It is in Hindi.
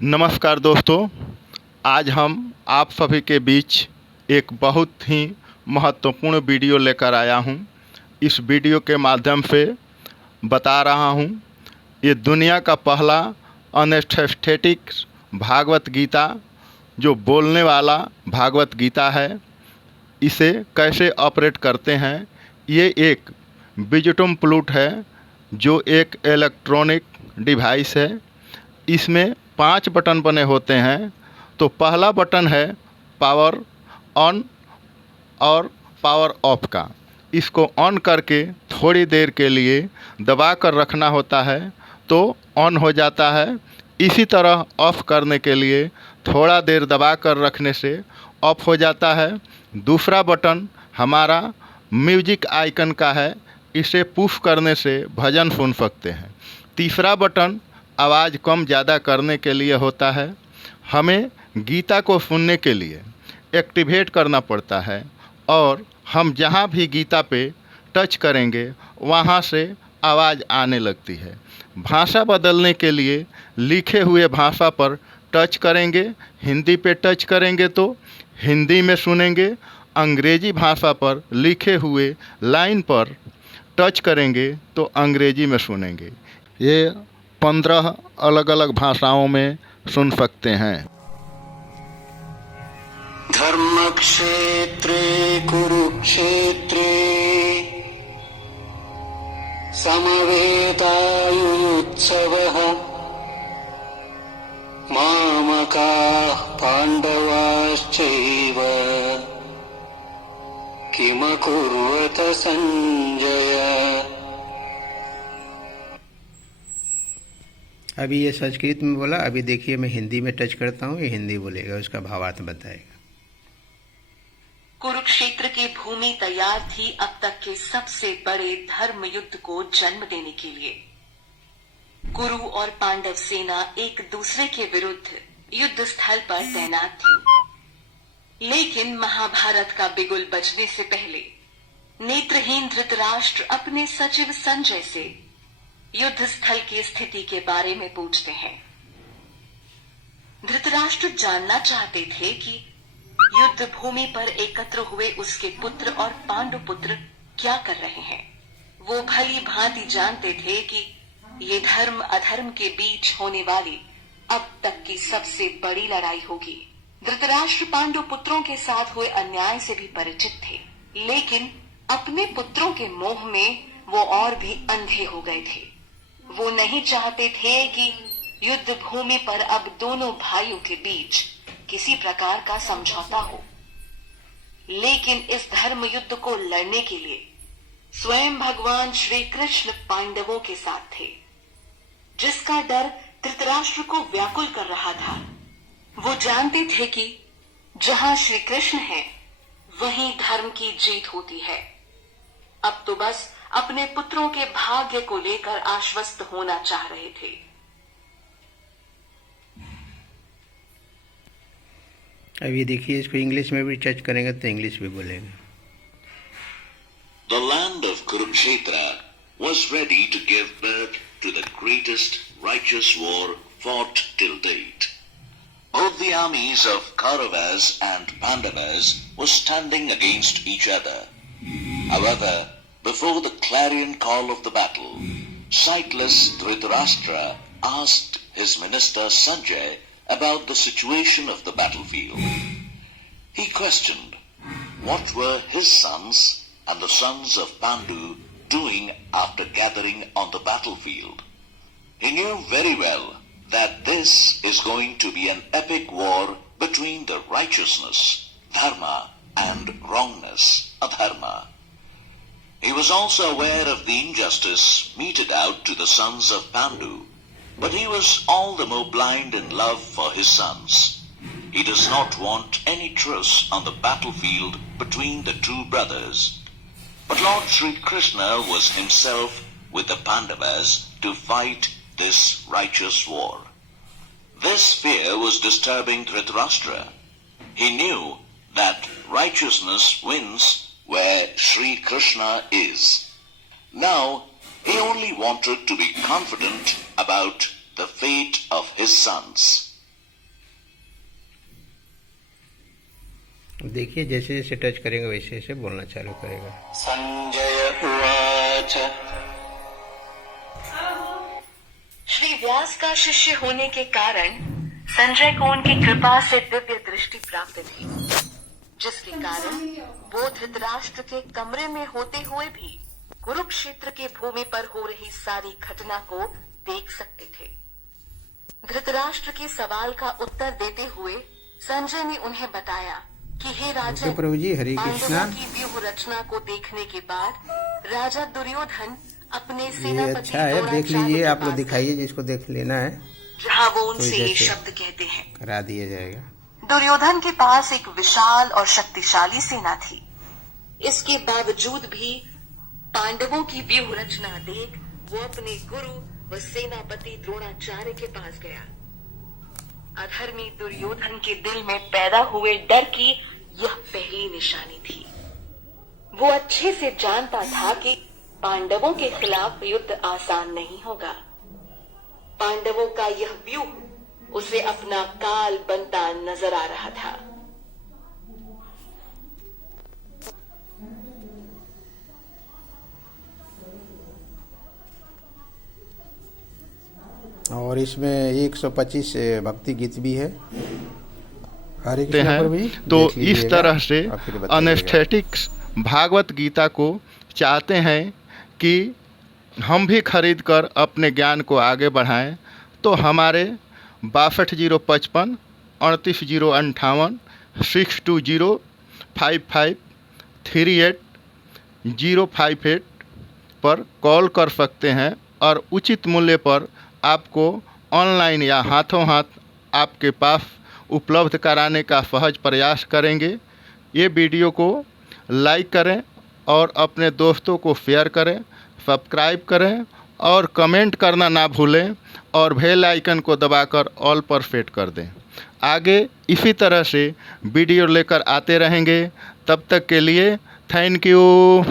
नमस्कार दोस्तों, आज हम आप सभी के बीच एक बहुत ही महत्वपूर्ण वीडियो लेकर आया हूं। इस वीडियो के माध्यम से बता रहा हूं, ये दुनिया का पहला अनएस्थेटिक भागवत गीता जो बोलने वाला भागवत गीता है, इसे कैसे ऑपरेट करते हैं। ये एक विजटम प्लूट है जो एक इलेक्ट्रॉनिक डिवाइस है। इसमें 5 बटन बने होते हैं। तो पहला बटन है पावर ऑन और पावर ऑफ का। इसको ऑन करके थोड़ी देर के लिए दबा कर रखना होता है तो ऑन हो जाता है। इसी तरह ऑफ़ करने के लिए थोड़ा देर दबा कर रखने से ऑफ हो जाता है। दूसरा बटन हमारा म्यूजिक आइकन का है, इसे पुश करने से भजन सुन सकते हैं। तीसरा बटन आवाज़ कम ज़्यादा करने के लिए होता है। हमें गीता को सुनने के लिए एक्टिवेट करना पड़ता है और हम जहाँ भी गीता पे टच करेंगे वहाँ से आवाज़ आने लगती है। भाषा बदलने के लिए लिखे हुए भाषा पर टच करेंगे, हिंदी पे टच करेंगे तो हिंदी में सुनेंगे, अंग्रेज़ी भाषा पर लिखे हुए लाइन पर टच करेंगे तो अंग्रेज़ी में सुनेंगे। ये 15 अलग अलग भाषाओं में सुन सकते हैं। धर्मक्षेत्रे कुरुक्षेत्रे समवेतायुत्सवः मामकाः पाण्डवाश्चैव किमकुर्वत संजय। अभी ये संस्कृत में बोला, अभी देखिए मैं हिंदी में टच करता हूँ, ये हिंदी बोलेगा, उसका भावार्थ बताएगा। कुरुक्षेत्र की भूमि तैयार थी अब तक के सबसे बड़े धर्म युद्ध को जन्म देने के लिए। कुरु और पांडव सेना एक दूसरे के विरुद्ध युद्ध स्थल पर तैनात थी। लेकिन महाभारत का बिगुल बजने से पहले नेत्रहीन धृतराष्ट्र अपने सचिव संजय से युद्ध स्थल की स्थिति के बारे में पूछते हैं। धृतराष्ट्र जानना चाहते थे कि युद्ध भूमि पर एकत्र हुए उसके पुत्र और पांडु पुत्र क्या कर रहे हैं। वो भली भांति जानते थे कि ये धर्म अधर्म के बीच होने वाली अब तक की सबसे बड़ी लड़ाई होगी। धृतराष्ट्र पांडु पुत्रों के साथ हुए अन्याय से भी परिचित थे, लेकिन अपने पुत्रों के मोह में वो और भी अंधे हो गए थे। वो नहीं चाहते थे कि युद्ध भूमि पर अब दोनों भाइयों के बीच किसी प्रकार का समझौता हो। लेकिन इस धर्म युद्ध को लड़ने के लिए स्वयं भगवान श्री कृष्ण पांडवों के साथ थे, जिसका डर धृतराष्ट्र को व्याकुल कर रहा था। वो जानते थे कि जहां श्री कृष्ण है वहीं धर्म की जीत होती है। अब तो बस अपने पुत्रों के भाग्य को लेकर आश्वस्त होना चाह रहे थे। अब ये देखिए, इसको इंग्लिश में भी टच करेंगे तो इंग्लिश भी बोलेंगे। The land of Kurukshetra was ready to give birth to the greatest righteous war fought till date. Both the armies of Kauravas and Pandavas were standing against each other. However, before the clarion call of the battle, sightless Dhritarashtra asked his minister Sanjay about the situation of the battlefield. He questioned what were his sons and the sons of Pandu doing after gathering on the battlefield. He knew very well that this is going to be an epic war between the righteousness, dharma, and wrongness, adharma. He was also aware of the injustice meted out to the sons of Pandu, but he was all the more blind in love for his sons. He does not want any truce on the battlefield between the two brothers. But Lord Sri Krishna was himself with the Pandavas to fight this righteous war. This fear was disturbing Dhritarashtra. He knew that righteousness wins where Sri Krishna is. Now, he only wanted to be confident about the fate of his sons. देखिए जैसे जैसे टच करेंगे वैसे वैसे बोलना चालू करेगा। संजय उवाच। श्री व्यास का शिष्य होने के कारण संजय को उनकी कृपा से दिव्य दृष्टि प्राप्त थी, जिसके कारण वो धृतराष्ट्र के कमरे में होते हुए भी कुरुक्षेत्र के भूमि पर हो रही सारी घटना को देख सकते थे। धृतराष्ट्र के सवाल का उत्तर देते हुए संजय ने उन्हें बताया कि हे राजन, प्रभु जी, हरे कृष्णा। पांडवों की व्यूह रचना को देखने के बाद राजा दुर्योधन अपने ये सेनापति अच्छा है, देख लीजिए, आप लोग दिखाइए जिसको देख लेना है जहाँ वो उनसे तो ये जैसे शब्द कहते हैं। करा दिया जाएगा। दुर्योधन के पास एक विशाल और शक्तिशाली सेना थी। इसके बावजूद भी पांडवों की व्यूह रचना देख वो अपने गुरु व सेनापति द्रोणाचार्य के पास गया। अधर्मी दुर्योधन के दिल में पैदा हुए डर की यह पहली निशानी थी। वो अच्छे से जानता था कि पांडवों के खिलाफ युद्ध आसान नहीं होगा। पांडवों का यह व्यूह उसे अपना काल बनता नजर आ रहा था। और इसमें 125 भक्ति गीत भी है। हरे करते कृष्णा प्रभु हैं। जी, तो देख इस लीजिएगा तरह से और फिर बताइएगा। अनेस्थेटिक्स भागवत गीता को चाहते हैं कि हम भी खरीद कर अपने ज्ञान को आगे बढ़ाएं, तो हमारे 620555 38058 6205538 पर कॉल कर सकते हैं और उचित मूल्य पर आपको ऑनलाइन या हाथों हाथ आपके पास उपलब्ध कराने का सहज प्रयास करेंगे। ये वीडियो को लाइक करें और अपने दोस्तों को शेयर करें, सब्सक्राइब करें और कमेंट करना ना भूलें और बेल आइकन को दबाकर ऑल पर सेट कर दें। आगे इसी तरह से वीडियो लेकर आते रहेंगे। तब तक के लिए थैंक यू।